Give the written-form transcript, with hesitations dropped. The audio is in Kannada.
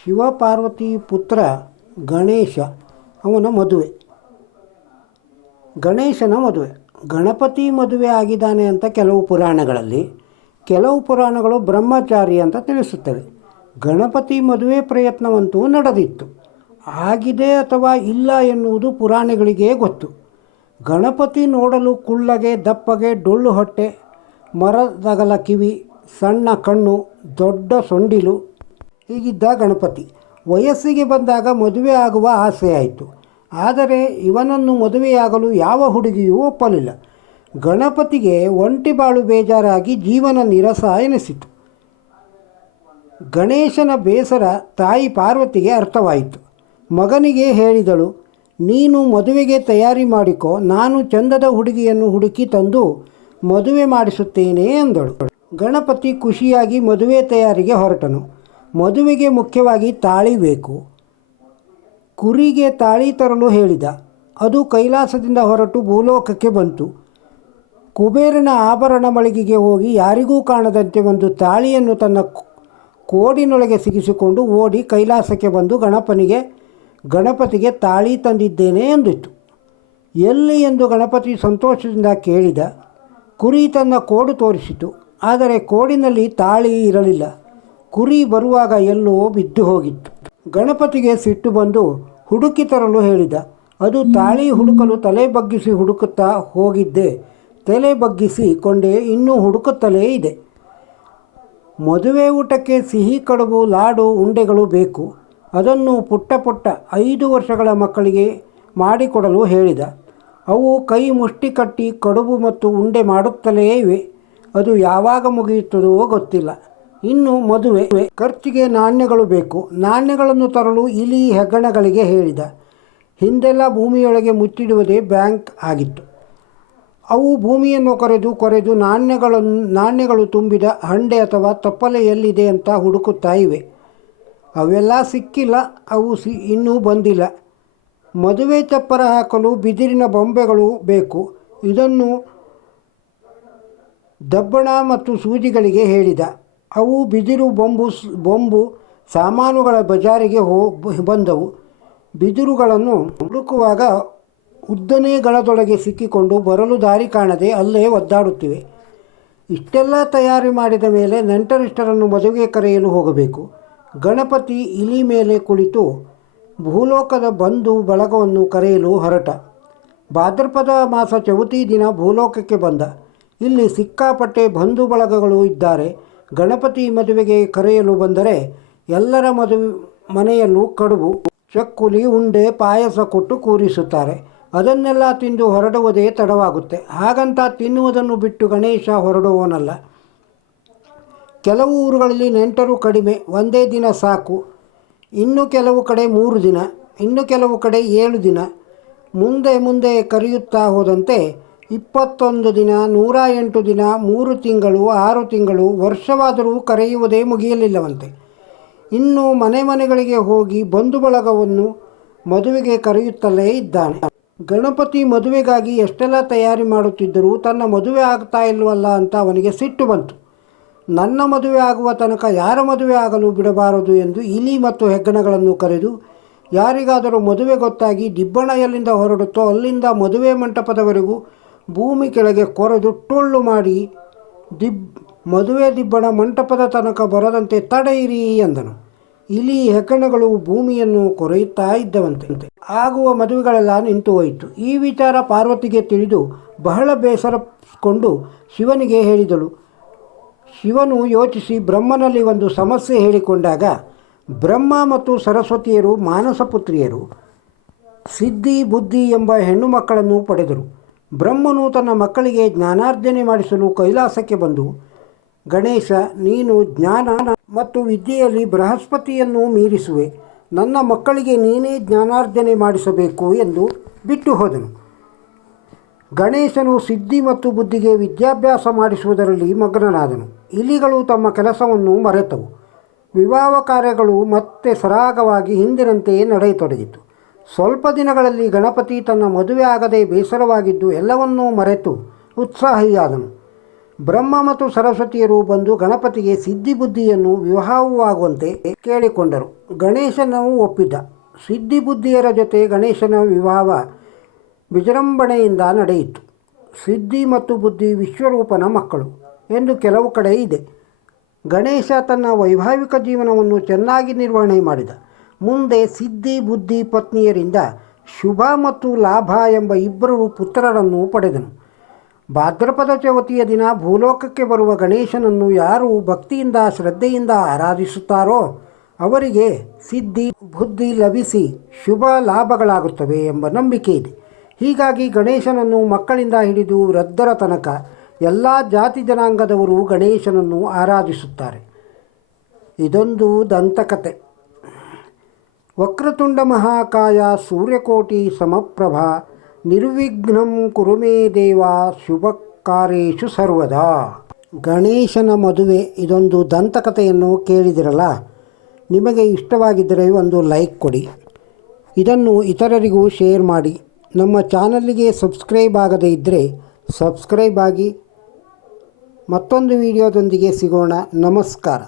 ಶಿವಪಾರ್ವತಿ ಪುತ್ರ ಗಣೇಶ, ಅವನ ಮದುವೆ. ಗಣೇಶನ ಮದುವೆ. ಗಣಪತಿ ಮದುವೆ ಆಗಿದ್ದಾನೆ ಅಂತ ಕೆಲವು ಪುರಾಣಗಳಲ್ಲಿ, ಕೆಲವು ಪುರಾಣಗಳು ಬ್ರಹ್ಮಚಾರಿ ಅಂತ ತಿಳಿಸುತ್ತವೆ. ಗಣಪತಿ ಮದುವೆ ಪ್ರಯತ್ನವಂತೂ ನಡೆದಿತ್ತು. ಆಗಿದೆ ಅಥವಾ ಇಲ್ಲ ಎನ್ನುವುದು ಪುರಾಣಿಗಳಿಗೆ ಗೊತ್ತು. ಗಣಪತಿ ನೋಡಲು ಕುಳ್ಳಗೆ, ದಪ್ಪಗೆ, ಡೊಳ್ಳು ಹೊಟ್ಟೆ, ಮರದಗಲ ಕಿವಿ, ಸಣ್ಣ ಕಣ್ಣು, ದೊಡ್ಡ ಸೊಂಡಿಲು ಹೀಗಿದ್ದ ಗಣಪತಿ. ವಯಸ್ಸಿಗೆ ಬಂದಾಗ ಮದುವೆ ಆಗುವ ಆಸೆಯಾಯಿತು. ಆದರೆ ಇವನನ್ನು ಮದುವೆಯಾಗಲು ಯಾವ ಹುಡುಗಿಯೂ ಒಪ್ಪಲಿಲ್ಲ. ಗಣಪತಿಗೆ ಒಂಟಿ ಬಾಳು ಬೇಜಾರಾಗಿ ಜೀವನ ನಿರಸ ಎನಿಸಿತು. ಗಣೇಶನ ಬೇಸರ ತಾಯಿ ಪಾರ್ವತಿಗೆ ಅರ್ಥವಾಯಿತು. ಮಗನಿಗೆ ಹೇಳಿದಳು, ನೀನು ಮದುವೆಗೆ ತಯಾರಿ ಮಾಡಿಕೊ, ನಾನು ಚಂದದ ಹುಡುಗಿಯನ್ನು ಹುಡುಕಿ ತಂದು ಮದುವೆ ಮಾಡಿಸುತ್ತೇನೆ ಎಂದಳು. ಗಣಪತಿ ಖುಷಿಯಾಗಿ ಮದುವೆ ತಯಾರಿಗೆ ಹೊರಟನು. ಮದುವೆಗೆ ಮುಖ್ಯವಾಗಿ ತಾಳಿ ಬೇಕು. ಕುರಿಗೆ ತಾಳಿ ತರಲು ಹೇಳಿದ. ಅದು ಕೈಲಾಸದಿಂದ ಹೊರಟು ಭೂಲೋಕಕ್ಕೆ ಬಂತು. ಕುಬೇರನ ಆಭರಣ ಮಳಿಗೆಗೆ ಹೋಗಿ ಯಾರಿಗೂ ಕಾಣದಂತೆ ಒಂದು ತಾಳಿಯನ್ನು ತನ್ನ ಕೋಡಿನೊಳಗೆ ಸಿಗಿಸಿಕೊಂಡು ಓಡಿ ಕೈಲಾಸಕ್ಕೆ ಬಂದು ಗಣಪತಿಗೆ ತಾಳಿ ತಂದಿದ್ದೇನೆ ಎಂದಿತ್ತು. ಎಲ್ಲಿ ಎಂದು ಗಣಪತಿ ಸಂತೋಷದಿಂದ ಕೇಳಿದ. ಕುರಿ ತನ್ನ ಕೋಡು ತೋರಿಸಿತು. ಆದರೆ ಕೋಡಿನಲ್ಲಿ ತಾಳಿ ಇರಲಿಲ್ಲ. ಕುರಿ ಬರುವಾಗ ಎಲ್ಲೋ ಬಿದ್ದು ಹೋಗಿತ್ತು. ಗಣಪತಿಗೆ ಸಿಟ್ಟು ಬಂದು ಹುಡುಕಿ ತರಲು ಹೇಳಿದ. ಅದು ತಾಳಿ ಹುಡುಕಲು ತಲೆ ಬಗ್ಗಿಸಿ ಹುಡುಕುತ್ತಾ ಹೋಗಿದ್ದೆ. ತಲೆ ಬಗ್ಗಿಸಿ ಕೊಂಡೆ, ಇನ್ನೂ ಹುಡುಕುತ್ತಲೇ ಇದೆ. ಮದುವೆ ಊಟಕ್ಕೆ ಸಿಹಿ ಕಡುಬು, ಲಾಡು, ಉಂಡೆಗಳು ಬೇಕು. ಅದನ್ನು ಪುಟ್ಟ 5 ವರ್ಷಗಳ ಮಕ್ಕಳಿಗೆ ಮಾಡಿಕೊಡಲು ಹೇಳಿದ. ಅವು ಕೈ ಮುಷ್ಟಿ ಕಟ್ಟಿ ಕಡುಬು ಮತ್ತು ಉಂಡೆ ಮಾಡುತ್ತಲೇ ಇವೆ. ಅದು ಯಾವಾಗ ಮುಗಿಯುತ್ತದೋ ಗೊತ್ತಿಲ್ಲ. ಇನ್ನು ಮದುವೆ ಖರ್ಚಿಗೆ ನಾಣ್ಯಗಳು ಬೇಕು. ನಾಣ್ಯಗಳನ್ನು ತರಲು ಇಲಿ, ಹೆಗ್ಗಣಗಳಿಗೆ ಹೇಳಿದ. ಹಿಂದೆಲ್ಲ ಭೂಮಿಯೊಳಗೆ ಮುಚ್ಚಿಡುವುದೇ ಬ್ಯಾಂಕ್ ಆಗಿತ್ತು. ಅವು ಭೂಮಿಯನ್ನು ಕೊರೆದು ನಾಣ್ಯಗಳು ತುಂಬಿದ ಹಂಡೆ ಅಥವಾ ತಪ್ಪಲೆ ಎಲ್ಲಿದೆ ಅಂತ ಹುಡುಕುತ್ತಾ ಇವೆ. ಅವೆಲ್ಲ ಸಿಕ್ಕಿಲ್ಲ. ಅವು ಇನ್ನೂ ಬಂದಿಲ್ಲ. ಮದುವೆ ಚಪ್ಪರ ಹಾಕಲು ಬಿದಿರಿನ ಬೊಂಬೆಗಳು ಬೇಕು. ಇದನ್ನು ದಬ್ಬಣ ಮತ್ತು ಸೂಜಿಗಳಿಗೆ ಹೇಳಿದ. ಅವು ಬಿದಿರು ಬೊಂಬು ಸಾಮಾನುಗಳ ಬಜಾರಿಗೆ ಬಂದವು. ಬಿದಿರುಗಳನ್ನು ಹುಡುಕುವಾಗ ಉದ್ದನೇ ಗಳದೊಳಗೆ ಸಿಕ್ಕಿಕೊಂಡು ಬರಲು ದಾರಿ ಕಾಣದೆ ಅಲ್ಲೇ ಒದ್ದಾಡುತ್ತಿವೆ. ಇಷ್ಟೆಲ್ಲ ತಯಾರಿ ಮಾಡಿದ ಮೇಲೆ ನೆಂಟರಿಷ್ಟರನ್ನು ಮದುವೆಗೆ ಕರೆಯಲು ಹೋಗಬೇಕು. ಗಣಪತಿ ಇಲಿ ಮೇಲೆ ಕುಳಿತು ಭೂಲೋಕದ ಬಂಧು ಬಳಗವನ್ನು ಕರೆಯಲು ಹೊರಟ. ಭಾದ್ರಪದ ಮಾಸ ಚೌತಿ ದಿನ ಭೂಲೋಕಕ್ಕೆ ಬಂದ. ಇಲ್ಲಿ ಸಿಕ್ಕಾಪಟ್ಟೆ ಬಂಧು ಬಳಗಗಳು ಇದ್ದಾರೆ. ಗಣಪತಿ ಮದುವೆಗೆ ಕರೆಯಲು ಬಂದರೆ ಎಲ್ಲರ ಮನೆಯಲ್ಲೂ ಕಡುಬು, ಚಕ್ಕುಲಿ, ಉಂಡೆ, ಪಾಯಸ ಕೊಟ್ಟು ಕೂರಿಸುತ್ತಾರೆ. ಅದನ್ನೆಲ್ಲ ತಿಂದು ಹೊರಡುವುದೇ ತಡವಾಗುತ್ತೆ. ಹಾಗಂತ ತಿನ್ನುವುದನ್ನು ಬಿಟ್ಟು ಗಣೇಶ ಹೊರಡುವವನಲ್ಲ. ಕೆಲವು ಊರುಗಳಲ್ಲಿ ನೆಂಟರು ಕಡಿಮೆ, ಒಂದೇ ದಿನ ಸಾಕು. ಇನ್ನು ಕೆಲವು ಕಡೆ 3 ದಿನ, ಇನ್ನು ಕೆಲವು ಕಡೆ 7 ದಿನ. ಮುಂದೆ ಕರೆಯುತ್ತಾ ಹೋದಂತೆ 21 ದಿನ, 108 ದಿನ, 3 ತಿಂಗಳು, 6 ತಿಂಗಳು, ವರ್ಷವಾದರೂ ಕರೆಯುವುದೇ ಮುಗಿಯಲಿಲ್ಲವಂತೆ. ಇನ್ನು ಮನೆಗಳಿಗೆ ಹೋಗಿ ಬಂಧು ಬಳಗವನ್ನು ಮದುವೆಗೆ ಕರೆಯುತ್ತಲೇ ಇದ್ದಾನೆ. ಗಣಪತಿ ಮದುವೆಗಾಗಿ ಎಷ್ಟೆಲ್ಲ ತಯಾರಿ ಮಾಡುತ್ತಿದ್ದರೂ ತನ್ನ ಮದುವೆ ಆಗ್ತಾ ಇಲ್ವಲ್ಲ ಅಂತ ಅವನಿಗೆ ಸಿಟ್ಟು ಬಂತು. ನನ್ನ ಮದುವೆ ಆಗುವ ತನಕ ಯಾರ ಮದುವೆ ಆಗಲು ಬಿಡಬಾರದು ಎಂದು ಇಲಿ ಮತ್ತು ಹೆಗ್ಗಣಗಳನ್ನು ಕರೆದು, ಯಾರಿಗಾದರೂ ಮದುವೆ ಗೊತ್ತಾಗಿ ದಿಬ್ಬಣ ಎಲ್ಲಿಂದ ಹೊರಡುತ್ತೋ ಅಲ್ಲಿಂದ ಮದುವೆ ಮಂಟಪದವರೆಗೂ ಭೂಮಿ ಕೆಳಗೆ ಕೊರೆದು ಟೊಳ್ಳು ಮಾಡಿ ಮದುವೆ ದಿಬ್ಬಣ ಮಂಟಪದ ತನಕ ಬರದಂತೆ ತಡೆಯಿರಿ ಎಂದನು. ಇಲಿ, ಹೆಗ್ಗಣಗಳು ಭೂಮಿಯನ್ನು ಕೊರೆಯುತ್ತಾ ಇದ್ದವಂತೆ. ಆಗುವ ಮದುವೆಗಳೆಲ್ಲ ನಿಂತು ಹೋಯಿತು. ಈ ವಿಚಾರ ಪಾರ್ವತಿಗೆ ತಿಳಿದು ಬಹಳ ಬೇಸರಗೊಂಡು ಶಿವನಿಗೆ ಹೇಳಿದಳು. ಶಿವನು ಯೋಚಿಸಿ ಬ್ರಹ್ಮನಲ್ಲಿ ಒಂದು ಸಮಸ್ಯೆ ಹೇಳಿಕೊಂಡಾಗ, ಬ್ರಹ್ಮ ಮತ್ತು ಸರಸ್ವತಿಯರು ಮಾನಸ ಪುತ್ರಿಯರು ಸಿದ್ಧಿ, ಬುದ್ಧಿ ಎಂಬ ಹೆಣ್ಣು ಮಕ್ಕಳನ್ನು ಪಡೆದರು. ಬ್ರಹ್ಮನು ತನ್ನ ಮಕ್ಕಳಿಗೆ ಜ್ಞಾನಾರ್ಜನೆ ಮಾಡಿಸಲು ಕೈಲಾಸಕ್ಕೆ ಬಂದು, ಗಣೇಶ, ನೀನು ಜ್ಞಾನ ಮತ್ತು ವಿದ್ಯೆಯಲ್ಲಿ ಬೃಹಸ್ಪತಿಯನ್ನು ಮೀರಿಸುವೆ. ನನ್ನ ಮಕ್ಕಳಿಗೆ ನೀನೇ ಜ್ಞಾನಾರ್ಜನೆ ಮಾಡಿಸಬೇಕು ಎಂದು ಬಿಟ್ಟು ಹೋದನು. ಗಣೇಶನು ಸಿದ್ಧಿ ಮತ್ತು ಬುದ್ಧಿಗೆ ವಿದ್ಯಾಭ್ಯಾಸ ಮಾಡಿಸುವುದರಲ್ಲಿ ಮಗ್ನನಾದನು. ಇಲಿಗಳು ತಮ್ಮ ಕೆಲಸವನ್ನು ಮರೆತವು. ವಿವಾಹ ಕಾರ್ಯಗಳು ಮತ್ತೆ ಸರಾಗವಾಗಿ ಹಿಂದಿನಂತೆಯೇ ನಡೆಯತೊಡಗಿತು. ಸ್ವಲ್ಪ ದಿನಗಳಲ್ಲಿ ಗಣಪತಿ ತನ್ನ ಮದುವೆ ಆಗದೆ ಬೇಸರವಾಗಿದ್ದು ಎಲ್ಲವನ್ನೂ ಮರೆತು ಉತ್ಸಾಹಿಯಾದನು. ಬ್ರಹ್ಮ ಮತ್ತು ಸರಸ್ವತಿಯರು ಬಂದು ಗಣಪತಿಗೆ ಸಿದ್ಧಿಬುದ್ಧಿಯನ್ನು ವಿವಾಹವಾಗುವಂತೆ ಕೇಳಿಕೊಂಡರು. ಗಣೇಶನು ಒಪ್ಪಿದ್ದ. ಸಿದ್ಧಿಬುದ್ಧಿಯರ ಜೊತೆ ಗಣೇಶನ ವಿವಾಹ ವಿಜೃಂಭಣೆಯಿಂದ ನಡೆಯಿತು. ಸಿದ್ಧಿ ಮತ್ತು ಬುದ್ಧಿ ವಿಶ್ವರೂಪನ ಮಕ್ಕಳು ಎಂದು ಕೆಲವು ಕಡೆ ಇದೆ. ಗಣೇಶ ತನ್ನ ವೈವಾಹಿಕ ಜೀವನವನ್ನು ಚೆನ್ನಾಗಿ ನಿರ್ವಹಣೆ ಮಾಡಿದ. ಮುಂದೆ ಸಿದ್ಧಿ ಬುದ್ಧಿ ಪತ್ನಿಯರಿಂದ ಶುಭ ಮತ್ತು ಲಾಭ ಎಂಬ ಇಬ್ಬರು ಪುತ್ರರನ್ನು ಪಡೆದನು. ಭಾದ್ರಪದ ಚೌತಿಯ ದಿನ ಭೂಲೋಕಕ್ಕೆ ಬರುವ ಗಣೇಶನನ್ನು ಯಾರು ಭಕ್ತಿಯಿಂದ ಶ್ರದ್ಧೆಯಿಂದ ಆರಾಧಿಸುತ್ತಾರೋ ಅವರಿಗೆ ಸಿದ್ಧಿ ಬುದ್ಧಿ ಲಭಿಸಿ ಶುಭ ಲಾಭಗಳಾಗುತ್ತವೆ ಎಂಬ ನಂಬಿಕೆ ಇದೆ. ಹೀಗಾಗಿ ಗಣೇಶನನ್ನು ಮಕ್ಕಳಿಂದ ಹಿಡಿದು ವೃದ್ಧರ ತನಕ ಎಲ್ಲ ಜಾತಿ ಜನಾಂಗದವರು ಗಣೇಶನನ್ನು ಆರಾಧಿಸುತ್ತಾರೆ. ಇದೊಂದು ದಂತಕತೆ. ವಕ್ರತುಂಡ ಮಹಾಕಾಯ ಸೂರ್ಯಕೋಟಿ ಸಮಪ್ರಭಾ ನಿರ್ವಿಘ್ನಂ ಕುರು ಮೇ ದೇವ ಶುಭ ಕಾರ್ಯೇಷು ಸರ್ವದಾ. ಗಣೇಶನ ಮದುವೆ ಇದೊಂದು ದಂತಕಥೆಯನ್ನು ಕೇಳಿದಿರಲ್ಲ. ನಿಮಗೆ ಇಷ್ಟವಾಗಿದ್ದರೆ ಒಂದು ಲೈಕ್ ಕೊಡಿ. ಇದನ್ನು ಇತರರಿಗೂ ಶೇರ್ ಮಾಡಿ. ನಮ್ಮ ಚಾನಲ್ಲಿಗೆ ಸಬ್ಸ್ಕ್ರೈಬ್ ಆಗದೇ ಇದ್ದರೆ ಸಬ್ಸ್ಕ್ರೈಬ್ ಆಗಿ. ಮತ್ತೊಂದು ವಿಡಿಯೋದೊಂದಿಗೆ ಸಿಗೋಣ. ನಮಸ್ಕಾರ.